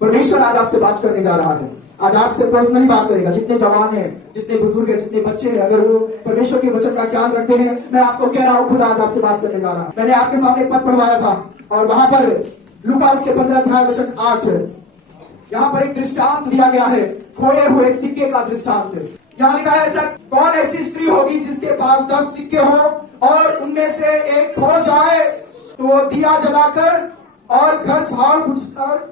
परमेश्वर आज आपसे बात करने जा रहा है। आज आपसे पर्सनली बात करेगा। जितने जवान हैं, जितने बुजुर्ग हैं, जितने बच्चे हैं, अगर वो परमेश्वर के वचन का ज्ञान रखते हैं, मैं आपको कह रहा हूं खुदा आज आपसे बात करने जा रहा है। मैंने आपके सामने एक पद पढ़वाया था और वहां पर लूका उसके 15 अध्याय वचन 8 यहाँ पर एक दृष्टांत दिया गया है, खोए हुए सिक्के का दृष्टांत। यहाँ लिखा है ऐसा कौन ऐसी स्त्री होगी जिसके पास 10 सिक्के हो और उनमें से एक खो जाए तो वो दिया जलाकर और घर झाड़ बुझकर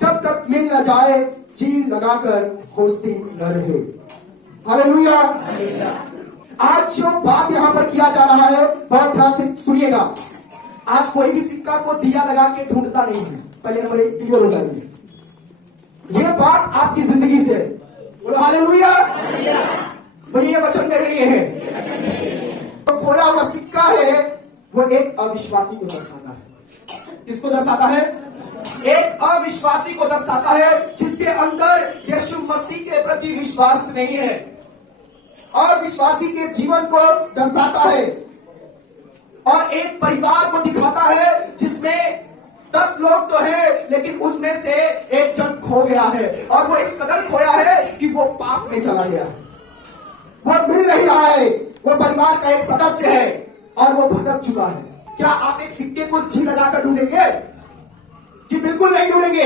जब तक मिल न जाए चीर लगाकर खोजती न रहे। हालेलुया। आज जो बात यहाँ पर किया जा रहा है बहुत ध्यान से सुनिएगा। आज कोई भी सिक्का को दिया लगा के ढूंढता नहीं है। पहले नंबर 1 क्लियर हो जाएगी। ये बात आपकी जिंदगी से। बोलो हालेलुया। बोलिए ये वचन मेरे लिए है। तो खोया हुआ सिक्का है वो एक अविश्वासी को दर्शाता है। किसको दर्शाता है? एक अविश्वासी को दर्शाता है जिसके अंदर यीशु मसीह के प्रति विश्वास नहीं है। अविश्वासी के जीवन को दर्शाता है और एक परिवार को दिखाता है जिसमें 10 लोग तो है लेकिन उसमें से एक जन खो गया है और वो इस कदर खोया है कि वो पाप में चला गया है। वो मिल नहीं रहा है। वो परिवार का एक सदस्य है और वो भटक चुका है। क्या आप एक सिक्के को जी लगाकर ढूंढेंगे? जी बिल्कुल नहीं ढूंढेंगे।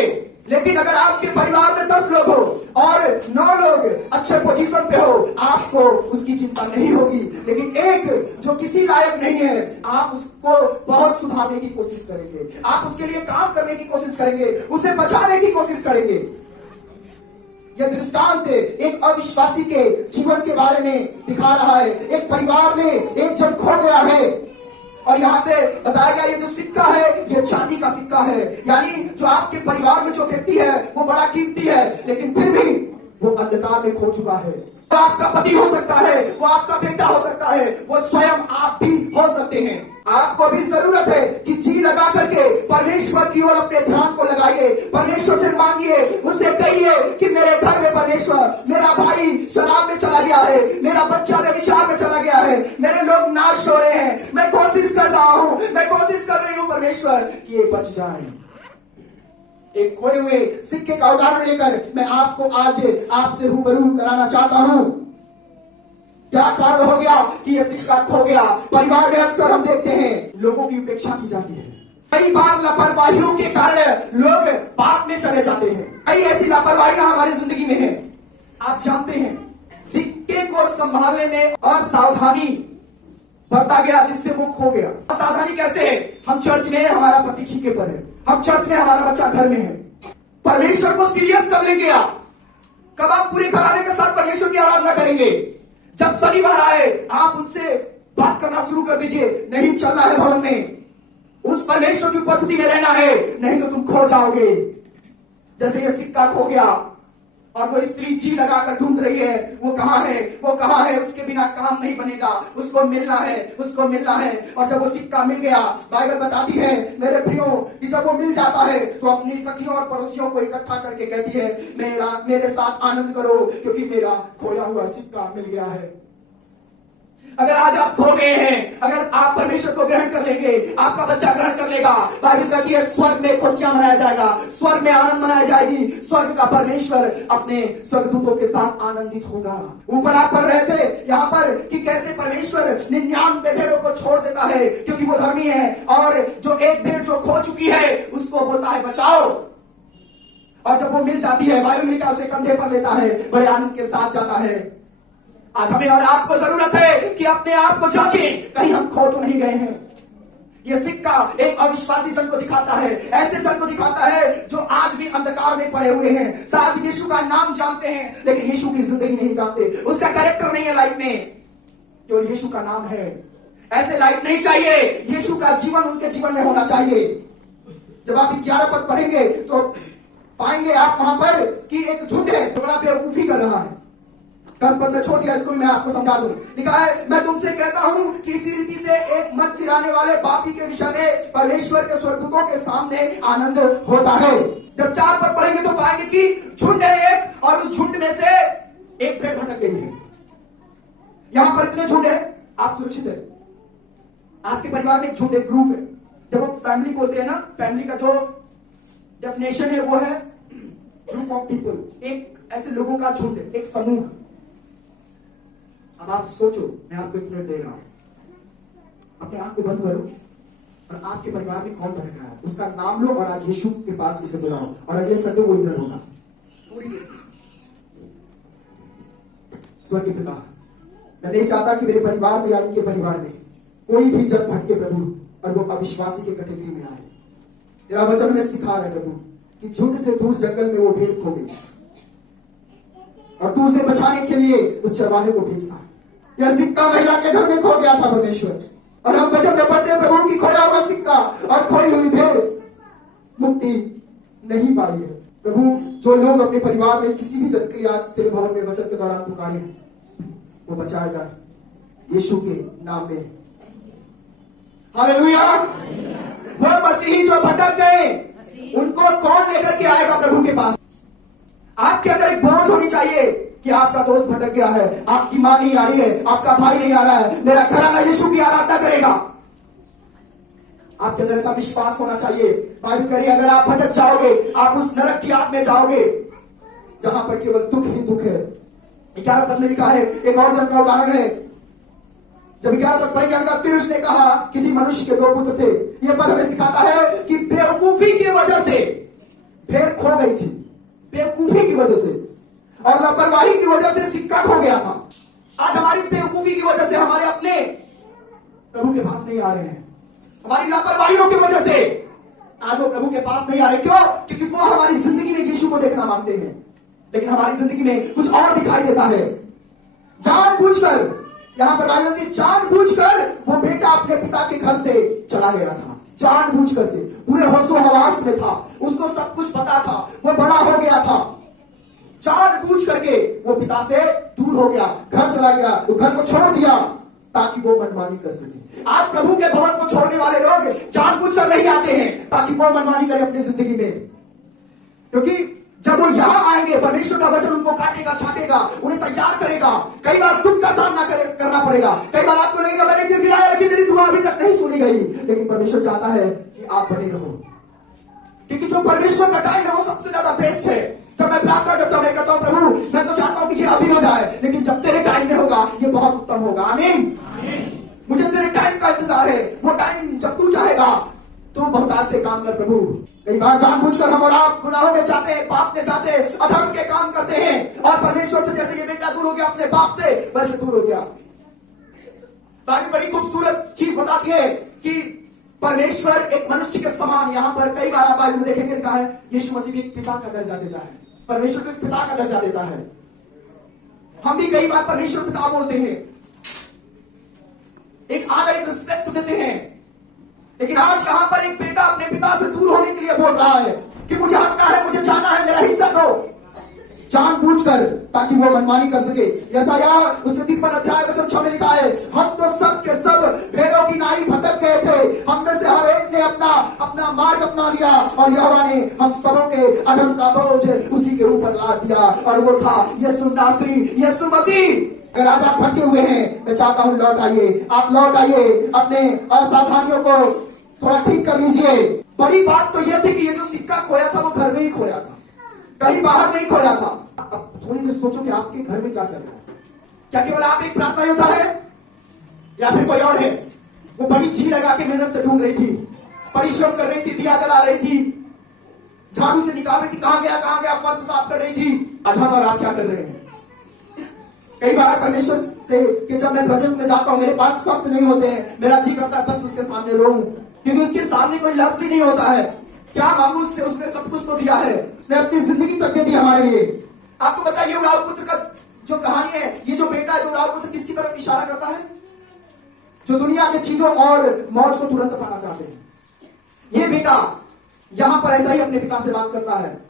लेकिन अगर आपके परिवार में 10 लोग हो और 9 लोग अच्छे पोजीशन पे हो, आपको उसकी चिंता नहीं होगी। लेकिन एक जो किसी लायक नहीं है, आप उसको बहुत सुधारने की कोशिश करेंगे, आप उसके लिए काम करने की कोशिश करेंगे, उसे बचाने की कोशिश करेंगे। यह दृष्टांत एक अविश्वासी के जीवन के बारे में दिखा रहा है। एक परिवार में एक जन खो गया है और यहाँ पे बताया गया ये जो सिक्का है ये चांदी का सिक्का है। यानी जो आपके परिवार में जो व्यक्ति है वो बड़ा कीमती है लेकिन फिर भी वो अंधकार में खो चुका है। वो आपका पति हो सकता है, वो आपका बेटा हो सकता है, वो स्वयं आप भी हो सकते हैं। आपको भी जरूरत है कि जी लगा करके परमेश्वर की ओर अपने ध्यान को लगाइए, परमेश्वर से मांगिए, उससे कहिए कि मेरे घर में परमेश्वर, मेरा भाई शराब में चला गया है, मेरा बच्चा व्यभिचार में चला गया है, मेरे लोग नाश हो रहे हैं, मैं कोशिश कर रहा हूं, मैं कोशिश कर रही हूं परमेश्वर कि ये बच जाए। एक खोए हुए सिक्के का उदाहरण लेकर मैं आपको आज आपसे रूबरू कराना चाहता हूं। क्या कारण हो गया कि यह सिक्का खो गया? परिवार में अक्सर हम देखते हैं लोगों की उपेक्षा की जाती है। कई बार लापरवाहियों के कारण लोग पाप में चले जाते हैं। कई ऐसी लापरवाहियां हमारी जिंदगी में है। आप जानते हैं सिक्के को संभालने में असावधानी बरता गया जिससे वो खो गया। असावधानी कैसे है? हम चर्च में है, हमारा पति ठीके पर है, हम चर्च में, हमारा बच्चा घर में है। परमेश्वर को सीरियस कब लेंगे आप? कब आप पूरे घराने के साथ परमेश्वर की आराधना करेंगे? जब शनिवार आए आप उनसे बात करना शुरू कर दीजिए, नहीं चलना है भवन में, उस परमेश्वर की उपस्थिति में रहना है, नहीं तो तुम खो जाओगे। जैसे ये सिक्का खो गया और वो स्त्री जी लगाकर ढूंढ रही है, वो कहां है, वो कहां है, उसके बिना काम नहीं बनेगा, उसको मिलना है, उसको मिलना है। और जब वो सिक्का मिल गया, बाइबल बताती है मेरे प्रियो कि जब वो मिल जाता है तो अपनी सखियों और पड़ोसियों को इकट्ठा करके कहती है मेरे साथ आनंद करो क्योंकि मेरा खोया हुआ सिक्का मिल गया है। अगर आज आप खो गए हैं, अगर आप परमेश्वर को ग्रहण कर लेंगे, आपका बच्चा ग्रहण कर लेगा, बाइबल कहती है स्वर्ग में खुशियां मनाया जाएगा, स्वर्ग में आनंद मनाई जाएगी, स्वर्ग का परमेश्वर अपने स्वर्गदूतों के साथ आनंदित होगा। ऊपर आप पढ़ रहे थे यहाँ पर कि कैसे परमेश्वर 99 भेड़ों को छोड़ देता है क्योंकि वो धर्मी है, और जो एक भेड़ जो खो चुकी है उसको बोलता है बचाओ। और जब वो मिल जाती है, बाइबल लिखा उसे कंधे पर लेता है, बड़े आनंद के साथ जाता है। आज हमें और आपको जरूरत है कि अपने आप को जांचें, कहीं हम खो तो नहीं गए हैं। यह सिक्का एक अविश्वासी जन को दिखाता है, ऐसे जन को दिखाता है जो आज भी अंधकार में पड़े हुए हैं। शायद यीशु का नाम जानते हैं लेकिन यीशु की जिंदगी नहीं जानते, उसका कैरेक्टर नहीं है लाइफ में, केवल यीशु का नाम है। ऐसे लाइफ नहीं चाहिए, यीशु का जीवन उनके जीवन में होना चाहिए। जब आप 11 पद पढ़ेंगे तो पाएंगे आप वहां पर कि एक झुंड है बड़ा बेवकूफी कर रहा है। 10 पद में छोड़ दिया, इसको मैं आपको समझा दूं। लिखा है मैं तुमसे कहता हूं कि इसी रीति से एक मन फिराने वाले पापी के विषय में परमेश्वर के स्वर्गदूतों के सामने आनंद होता है। जब 4 पद पढ़ेंगे तो पाएंगे कि झुंड है एक और उस झुंड में से एक भेड़ भटक गई है। यहां पर इतने झुंड है, आप सुरक्षित है। आपके परिवार में एक झुंड, एक ग्रुप है। जब हम फैमिली बोलते हैं ना, फैमिली का जो डेफिनेशन है वो है ऑफ पीपल, एक ऐसे लोगों का झुंड, एक समूह। अब आप सोचो, मैं आपको एक मिनट दे रहा हूं, अपने आंख को बंद करो और आपके परिवार में कौन भटक रहा है उसका नाम लो और आज यीशु के पास उसे बुलाओ और अगले संडे वो इधर होगा। थोड़ी देर स्वर्गीय पिता, मैं नहीं चाहता कि मेरे परिवार में या इनके परिवार में कोई भी जन भटके प्रभु और वो अविश्वासी के कैटेगरी में आए। तेरा वचन में सिखा रहा है प्रभु कि झुंड से दूर जंगल में वो भेड़ खो गई और तू उसे बचाने के लिए उस चरवाहे को भेजना। यह सिक्का महिला के घर में खो गया था परमेश्वर, और हम वचन में पढ़ते प्रभु की खोया हुआ सिक्का और खोई हुई भेड़ मुक्ति नहीं पाई है। प्रभु, जो लोग अपने परिवार में किसी भी जन के लिए आज तेरे भवन में वचन के दौरान पुकारे वो बचाया जाए यीशु के नाम में। हालेलुया। वो मसीही जो भटक गए उनको कौन लेकर के आएगा प्रभु के पास? आपके अंदर एक बोझ होनी चाहिए कि आपका दोस्त भटक गया है, आपकी मां नहीं आ रही है, आपका भाई नहीं आ रहा है, मेरा घराना यीशु की आराधना करेगा। आपके अंदर ऐसा विश्वास होना चाहिए। बाइबल कह रही है, अगर आप भटक जाओगे आप उस नरक की आग में जाओगे जहां पर केवल दुख ही दुख है। 11 पद में लिखा है, एक और जन का उदाहरण है। जब 11 पद पढ़ेंगे, अगर फिर उसने कहा किसी मनुष्य के 2 पुत्र थे। यह पद हमें सिखाता है कि बेवकूफी की वजह से भेड़ खो गई थी, बेवकूफी की वजह से और लापरवाही की वजह से सिक्का खो गया था। आज हमारी बेवकूफी की वजह से हमारे अपने प्रभु के पास नहीं आ रहे हैं, हमारी लापरवाहियों की वजह से आज वो प्रभु के पास नहीं आ रहे। क्यों? क्योंकि वो हमारी जिंदगी में यीशु को देखना मांगते हैं, लेकिन हमारी जिंदगी में कुछ और दिखाई देता है। जानबूझकर, यहां पर बाइबल में जानबूझकर वो बेटा अपने पिता के घर से चला गया था, जानबूझ करके, पूरे होशो हवास में था, उसको सब कुछ पता था, वो बड़ा हो गया था, जानबूझ करके वो पिता से दूर हो गया, घर चला गया, वो घर को छोड़ दिया ताकि वो मनमानी कर सके। आज प्रभु के भवन को छोड़ने वाले लोग जानबूझकर नहीं आते हैं ताकि वो मनमानी करे अपनी जिंदगी में, क्योंकि जब वो यहां आएंगे परमेश्वर का वचन उनको काटेगा, छाटेगा, उन्हें तैयार करेगा। कई बार दुख का सामना करना पड़ेगा, कई बार आपको लगेगा मैंने क्यों गिराया, लेकिन मेरी दुआ अभी तक नहीं सुनी गई। लेकिन परमेश्वर चाहता है कि आप बने रहो, क्योंकि जो परमेश्वर का टाइम है वो सबसे ज्यादा बेस्ट है। जब मैं प्रार्थना करता हूं, मैं कहता हूं प्रभु मैं तो चाहता हूं कि ये अभी हो जाए, लेकिन जब तेरे टाइम में होगा ये बहुत उत्तम होगा। आमीन। मुझे तेरे टाइम का इंतजार है, वो टाइम जब तू चाहेगा तो बहुत आज से काम कर प्रभु। कई बार जानबूझकर हम और आप गुनाहों में जाते हैं, पाप में जाते हैं, अधर्म के काम करते हैं और परमेश्वर से जैसे ये बेटा दूर हो गया अपने बाप से वैसे दूर हो गया। बाकी बड़ी खूबसूरत चीज बताती है कि परमेश्वर एक मनुष्य के समान, यहां पर कई बार आप बाइबल में देखेंगे लिखा है यीशु मसीह भी एक पिता का दर्जा देता है, परमेश्वर को एक पिता का दर्जा देता है। हम भी कई बार परमेश्वर पिता बोलते हैं, एक आदर एक रिस्पेक्ट देते हैं, लेकिन आज यहां पर एक बेटा अपने पिता से दूर होने के लिए बोल रहा है कि मुझे हटना है, मुझे जाना है, मेरा हिस्सा दो, जानबूझकर, ताकि वो मनमानी कर सके। जैसा यार उसने 3 अध्याय वचन 6 में लिखा है, हम तो सब के सब भेड़ों की नाई भटक गए थे, हम में से हर एक ने अपना अपना मार्ग अपना लिया और यहोवा ने हम सबों के अधर्म का बोझ उसी के ऊपर लाद दिया, और वो था यीशु नासरी, यीशु मसीह। अगर आज आप भटके हुए हैं, मैं चाहता हूं लौट आइए, आप लौट आइए, अपने असावधानियों को थोड़ा ठीक कर लीजिए। बड़ी बात तो यह थी कि ये जो सिक्का खोया था वो घर में ही खोया था, कहीं बाहर नहीं खोया था। अब थोड़ी देर सोचो कि आपके घर में क्या चल रहा है। क्या केवल आप एक प्रार्थना योद्धा है या फिर कोई और है? वो बड़ी जी लगा के मेहनत से ढूंढ रही थी, परिश्रम कर रही थी, दिया जला रही थी, झाड़ू से निकाल रही थी, कहां गया, फर्श साफ कर रही थी। अच्छा, पर आप क्या कर रहे हैं? कई बार परमेश्वर से कि जब मैं प्रेजेंस में जाता हूं मेरे पास शब्द नहीं होते हैं, मेरा जी करता है बस उसके सामने रोऊं, क्योंकि उसके सामने कोई लफ्ज ही नहीं होता है। क्या मांगू उससे? उसने सब कुछ तो दिया है, उसने अपनी जिंदगी तक दे दी हमारे लिए। आपको बताइए उड़ाऊ पुत्र का जो कहानी है, ये जो बेटा है जो उड़ाऊ पुत्र किसकी तरफ इशारा करता है? जो दुनिया में चीजों और मौज को तुरंत पाना चाहते हैं। ये बेटा यहां पर ऐसा ही अपने पिता से बात करता है,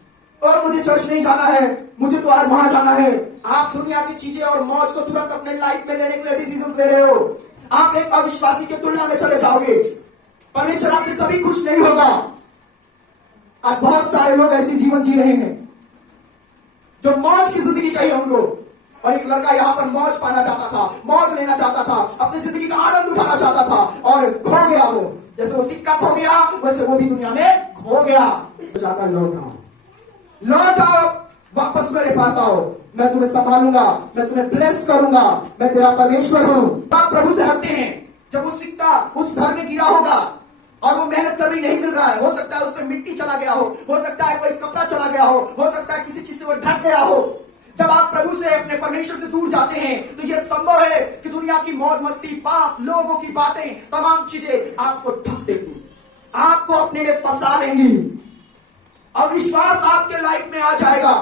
और मुझे चर्च नहीं जाना है, मुझे तो आज वहां जाना है। आप दुनिया की चीजें और मौज को तुरंत अपने लाइफ में लेने के लिए डिसीजन ले रहे हो। आप एक अविश्वासी की तुलना में चले जाओगे, परमेश्वर आपसे कभी खुश नहीं होगा। आज बहुत सारे लोग ऐसी जीवन जी रहे हैं जो मौज की जिंदगी चाहिए उनको, और एक लड़का यहां पर मौज पाना चाहता था, मौज लेना चाहता था, अपनी जिंदगी का आनंद उठाना चाहता था, और खो गया वो। जैसे वो सिक्का खो गया वैसे वो भी दुनिया में खो गया। चाहता लौट आओ, लौट आओ, मेरे पास आओ, मैं तुम्हें संभालूंगा, मैं तुम्हें ब्लेस करूंगा, मैं तेरा परमेश्वर हूं। आप प्रभु से हटते हैं, जब वो सिक्का उस घर में गिरा होगा और वो मेहनत कर रही नहीं मिल रहा है, हो सकता है उसमें मिट्टी चला गया हो सकता है कोई कपड़ा चला गया हो सकता है किसी चीज से वो ढक गया हो। जब आप प्रभु से, अपने परमेश्वर से दूर जाते हैं तो यह संभव है कि दुनिया की मौज मस्ती, पाप, लोगों की बातें, तमाम चीजें आपको ढक देंगी, आपको अपने में फंसा लेंगी, अविश्वास आपके लाइफ में आ जाएगा।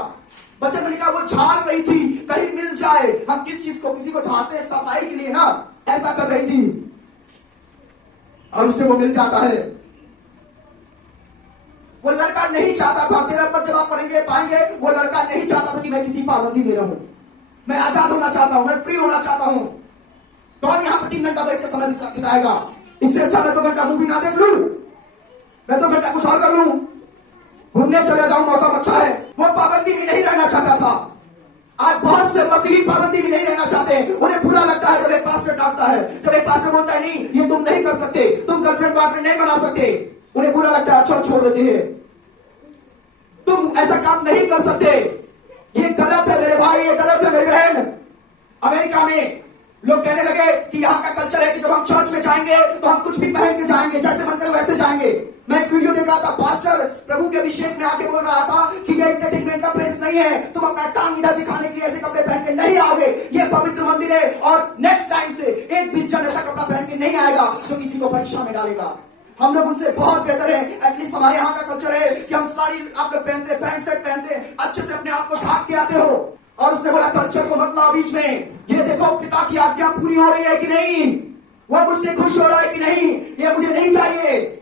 वचन में लिखा वो झाड़ रही थी कहीं मिल जाए। हम किस चीज को, किसी को झाड़ते हैं सफाई के लिए ना, ऐसा कर रही थी और उसे वो मिल जाता है। वो लड़का नहीं चाहता था, 13 पद जब आप पढ़ेंगे पाएंगे, वो लड़का नहीं चाहता था कि मैं किसी पाबंदी में रहूं, मैं आजाद होना चाहता हूं, मैं फ्री होना चाहता हूं। कौन यहां पर 3 घंटा बैठ के समय बिताएगा? इससे अच्छा मैं 2 घंटा मूवी ना देख लूं, मैं 2 घंटा कुछ और कर लूं, घूमने चले जाऊं, मौसम अच्छा है। वो पाबंदी में नहीं रहना चाहता था। आज बहुत से मसीही पाबंदी में नहीं रहना चाहते, उन्हें बुरा लगता है जब एक पास्टर डांटता है, जब एक पास्टर बोलता है नहीं ये तुम नहीं कर सकते, तुम गर्लफ्रेंड बॉयफ्रेंड नहीं बना सकते, उन्हें बुरा लगता है, अच्छा छोड़ देते हैं, तुम ऐसा काम नहीं कर सकते, ये गलत है मेरे भाई, ये गलत है मेरी बहन। अमेरिका में लोग कहने लगे कि यहाँ का कल्चर है कि जब हम चर्च में जाएंगे तो हम कुछ भी पहन के जाएंगे, जैसे मन करे वैसे जाएंगे। मैं एक वीडियो देख रहा था, पास्टर प्रभु के अभिषेक में आके बोल रहा था कि ये एंटरटेनमेंट का प्लेस नहीं है, तुम अपना टांग इधर दिखाने के लिए ऐसे कपड़े पहन के नहीं आओगे, ये पवित्र मंदिर है और नेक्स्ट टाइम से एक भी जन ऐसा कपड़ा पहन के नहीं आएगा जो किसी को परीक्षा में डालेगा। हम लोग उनसे बहुत बेहतर है, एटलीस्ट हमारे यहाँ का कल्चर है कि हम साड़ी आप लोग पहनते, पैंट शर्ट पहनते, अच्छे से अपने आप को ढाक के आते हो। और उसने बोला कल्चर को मत लाओ बीच में, ये देखो पिता की आज्ञा पूरी हो रही है कि नहीं, वो मुझसे खुश हो रहा है कि नहीं, ये मुझे नहीं चाहिए।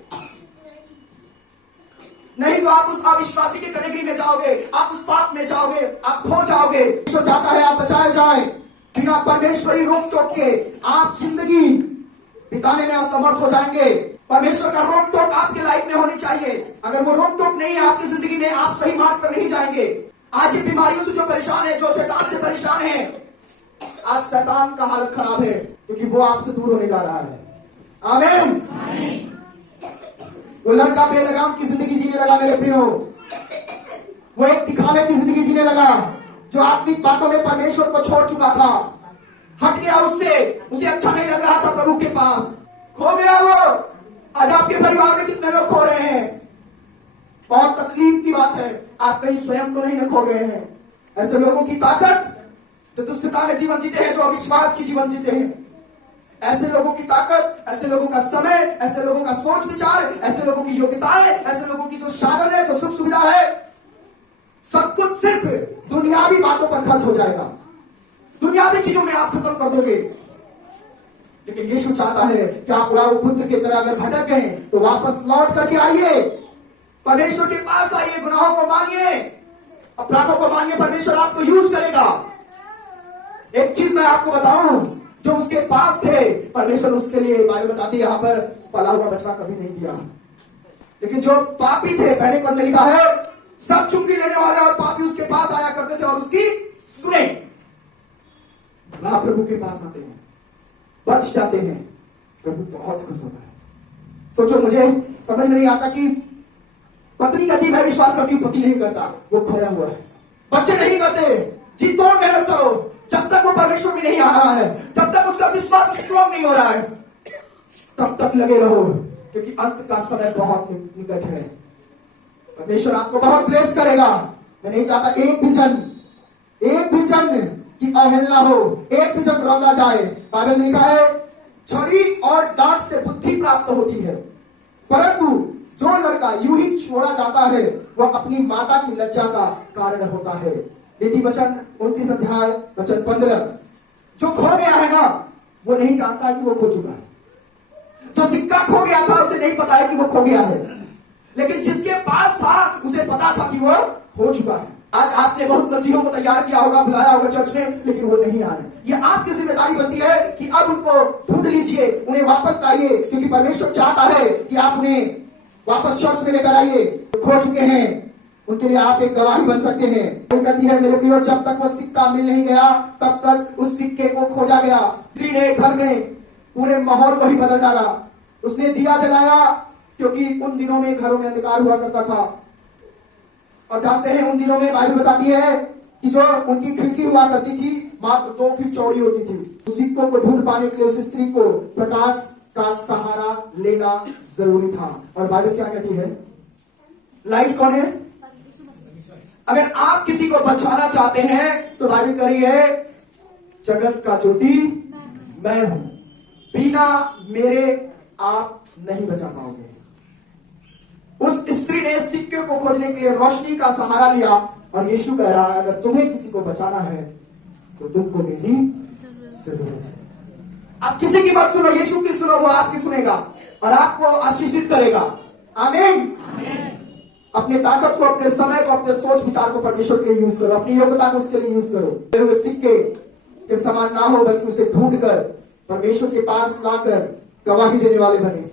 नहीं तो आप उस अविश्वासी की कैटेगरी में जाओगे, आप उस पाप में जाओगे, आप खो जाओगे। जो चाहता है आप बचाए जाए, बिना परमेश्वरी रोक टोक के आप जिंदगी बिताने में असमर्थ हो जाएंगे। परमेश्वर का रोक टोक आपके लाइफ में होनी चाहिए। अगर वो रोक टोक नहीं है आपकी जिंदगी में, आप सही मार्ग पर नहीं जाएंगे। आज इन बीमारियों से जो परेशान है, जो शैतान से परेशान है, आज शैतान का हालत खराब है क्योंकि वो आपसे दूर होने जा रहा है। आमीन। वो लड़का बेलगाम की जिंदगी जीने लगा मेरे प्रियो, वो एक दिखावे की जिंदगी जीने लगा, जो आत्मिक बातों में परमेश्वर को छोड़ चुका था, हट गया उससे, उसे अच्छा नहीं लग रहा था प्रभु के पास, खो गया वो। आज आपके परिवार में कितने लोग खो रहे हैं? बहुत तकलीफ की बात है, आप कहीं स्वयं तो नहीं न खो गए हैं। ऐसे लोगों की ताकत जो दुष्टता में जीवन जीते हैं, जो अविश्वास की जीवन जीते हैं, ऐसे लोगों की ताकत, ऐसे लोगों का समय, ऐसे लोगों का सोच विचार, ऐसे लोगों की योग्यताएं, ऐसे लोगों की जो साधन है, जो सुख सुविधा है, सब कुछ सिर्फ दुनियावी बातों पर खर्च हो जाएगा, दुनियावी चीजों में आप खत्म कर दोगे। लेकिन यीशु चाहता है कि आप उड़ाऊ पुत्र की तरह अगर भटक गए तो वापस लौट करके आइए, परमेश्वर के पास आइए, गुनाहों को मानिए, अपराधों को मानिए, परमेश्वर आपको यूज करेगा। एक चीज मैं आपको बताऊं, जो उसके पास थे, परमेश्वर उसके लिए, बाइबल बताती है यहाँ पर, पला हुआ बछड़ा कभी नहीं दिया। लेकिन जो पापी थे, पहले पद में लिखा है, सब चुंगी लेने वाले और पापी उसके पास आया करते थे और उसकी सुने। प्रभु के पास आते हैं, बच जाते हैं, प्रभु बहुत खुश होता है। सोचो, मुझे समझ नहीं आता कि पत्नी कहती मैं विश्वास करती हूं, पति नहीं करता, वो खोया हुआ है। बच्चे नहीं करते, जी तोड़ मेहनत करो, जब तक वो परमेश्वर में नहीं आ रहा है, जब तक उसका विश्वास स्ट्रॉन्ग नहीं हो रहा है, तब तक लगे रहो, क्योंकि अंत का समय बहुत निकट है। परमेश्वर आपको बहुत ब्लेस करेगा। मैं नहीं चाहता एक भी जन की अवहेलना हो, एक भी जन रौंदा जाए। बाइबल में लिखा है, छड़ी और डांट से बुद्धि प्राप्त होती है, परंतु जो लड़का यूं ही छोड़ा जाता है वह अपनी माता की लज्जा का कारण होता है। नीति वचन 29 अध्याय वचन 15। जो खो गया है ना, वो नहीं जानता कि वो खो चुका है। जो सिक्का खो गया था उसे नहीं पता है कि वो खो गया है, लेकिन जिसके पास था उसे पता था कि वो खो चुका है। आज आपने बहुत मसीहों को तैयार किया होगा, बुलाया होगा चर्च में, लेकिन वो नहीं आए। ये आपकी जिम्मेदारी बनती है कि अब उनको ढूंढ लीजिए, उन्हें वापस लाइए, क्योंकि परमेश्वर चाहता है कि आप उन्हें वापस चर्च में लेकर आइए। खो चुके हैं उनके लिए आप एक गवाही बन सकते हैं। कहती है मेरे प्रियो, जब तक वो सिक्का मिल नहीं गया तब तक उस सिक्के को खोजा गया। स्त्री ने घर में पूरे माहौल को ही बदल डाला। उसने दिया जलाया, क्योंकि उन दिनों में घरों में अंधकार हुआ करता था। और जानते हैं उन दिनों में बाइबल बताती है कि जो उनकी खिड़की हुआ करती थी मात्र 2 फीट चौड़ी होती थी। उस सिक्कों को ढूंढ पाने के लिए उस स्त्री को प्रकाश का सहारा लेना जरूरी था। और बाइबल क्या कहती है? लाइट कौन है? अगर आप किसी को बचाना चाहते हैं तो बाइबल कह रही है जगत का ज्योति मैं हूं, बिना मेरे आप नहीं बचा पाओगे। उस स्त्री ने सिक्के को खोजने के लिए रोशनी का सहारा लिया और यीशु कह रहा है अगर तुम्हें किसी को बचाना है तो तुमको मेरी जरूरत है। आप किसी की बात सुनो, यीशु की सुनो, वो आपकी सुनेगा और आपको आशीषित करेगा। आमीन। अपने ताकत को, अपने समय को, अपने सोच विचार को परमेश्वर के लिए यूज करो, अपनी योग्यता को उसके लिए यूज करो। सिक्के के समान ना हो बल्कि उसे ढूंढकर परमेश्वर के पास लाकर गवाही देने वाले बने।